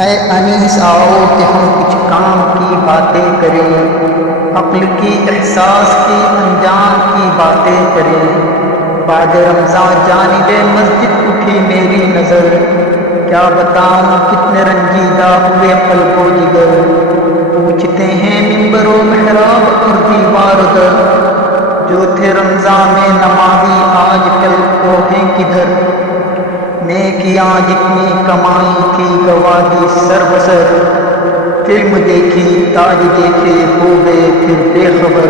اے انیس آؤ کہ ہم کچھ کام کی باتیں کریں، عقل کی احساس کی انجام کی باتیں کریں۔ بعد رمضان جانب مسجد اٹھی میری نظر، کیا بتاؤں کتنے رنجیدہ ہوئے قلب و جگر۔ پوچھتے ہیں منبر و محراب اور دیوار در، جو تھے رمضان میں نمازی آج کل وہ ہیں کدھر۔ نیکیاں جتنی کمائی تھی گوا دی سر بسر، فلم دیکھی تاج دیکھے ہو گئے پھر بے خبر۔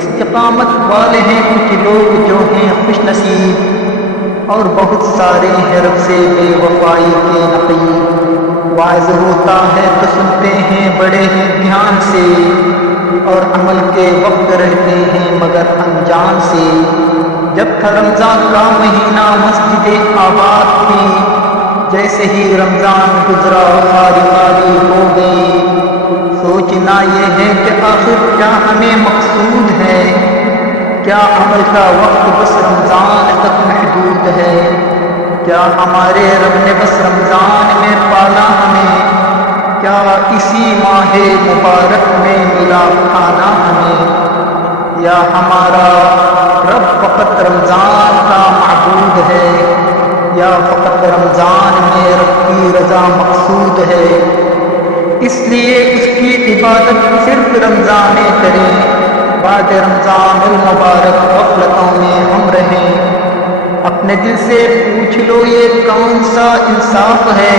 استقامت والے ہیں کچھ لوگ جو ہیں خوش نصیب، اور بہت سارے ہیں رب سے بے وفائی کے نقیب۔ واعظ ہوتا ہے تو سنتے ہیں بڑے ہیں دھیان سے، اور عمل کے وقت رہتے ہیں مگر انجان سے۔ جب تھا رمضان کا مہینہ مسجد آباد تھی، جیسے ہی رمضان گزرا خالی خالی ہو گئی۔ سوچنا یہ ہے کہ آخر کیا ہمیں مقصود ہے، کیا عمل کا وقت بس رمضان تک محدود ہے۔ کیا ہمارے رب نے بس رمضان میں پالا ہمیں، کیا اسی ماہ مبارک میں ملا کھانا ہمیں۔ یا ہمارا رب فقط رمضان کا معبود ہے، یا فقط رمضان میں رب کی رضا مقصود ہے۔ اس لیے اس کی عبادت صرف رمضان میں کریں، بعد رمضان المبارک غفلتوں میں ہم رہیں۔ اپنے دل سے پوچھ لو یہ کون سا انصاف ہے،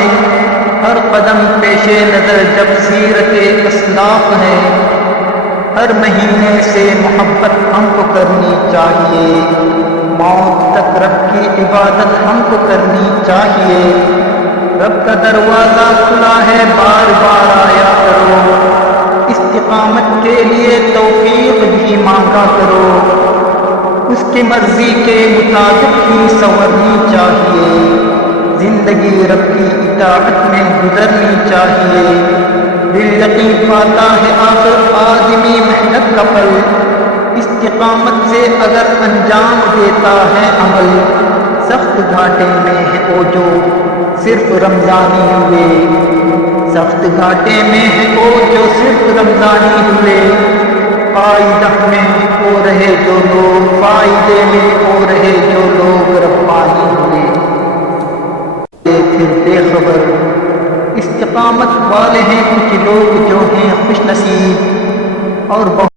ہر قدم پیش نظر جب سیرت اسلاف ہے۔ ہر مہینے سے محبت ہم کو کرنی چاہیے، موت تک رب کی عبادت ہم کو کرنی چاہیے۔ رب کا دروازہ کھلا ہے بار بار آیا کرو، استقامت کے لیے توفیق بھی مانگا کرو۔ اس کی مرضی کے مطابق ہی سنورنی چاہیے، زندگی رب کی اطاعت میں گزرنی چاہیے۔ دل یقین پاتا ہے آخر آدمی محنت کا پھل، استقامت سے اگر انجام دیتا ہے عمل۔ سخت گھاٹے میں ہے وہ جو صرف رمضانی ہوئے، سخت گھاٹے میں ہے وہ جو صرف رمضانی ہوئے۔ فائدہ میں وہ رہے جو لوگ، فائدے میں وہ رہے جو لوگ ربانی ہوئے، پھر بے خبر۔ استقامت والے ہیں کچھ لوگ جو ہیں خوش نصیب، اور بہت